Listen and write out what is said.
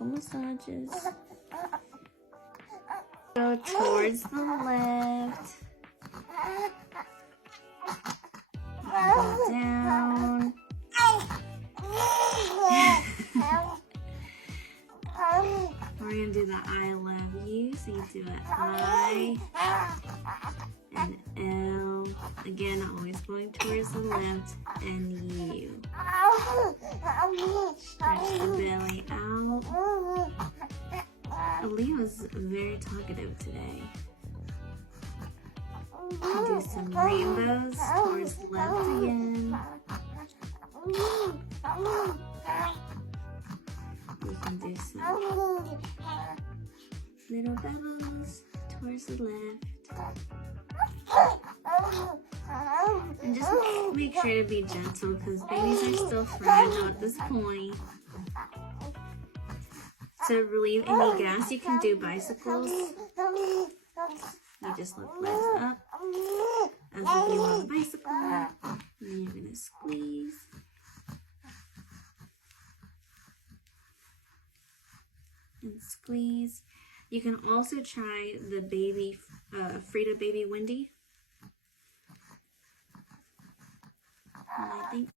Ankle massages. Go towards the left. Go down. We're going to do the I love you. So you do it I and L. Again, always going towards the left, and you. Stretch the belly out. Aaliyah was very talkative today. Do some rainbows towards the left again. You can do some little bells towards the left. And just make sure to be gentle because babies are still fragile at this point. To relieve any gas, you can do bicycles. You just lift legs up as if you want a bicycle. And you're going to squeeze. And squeeze. You can also try the baby, Frida Baby Wendy. And I think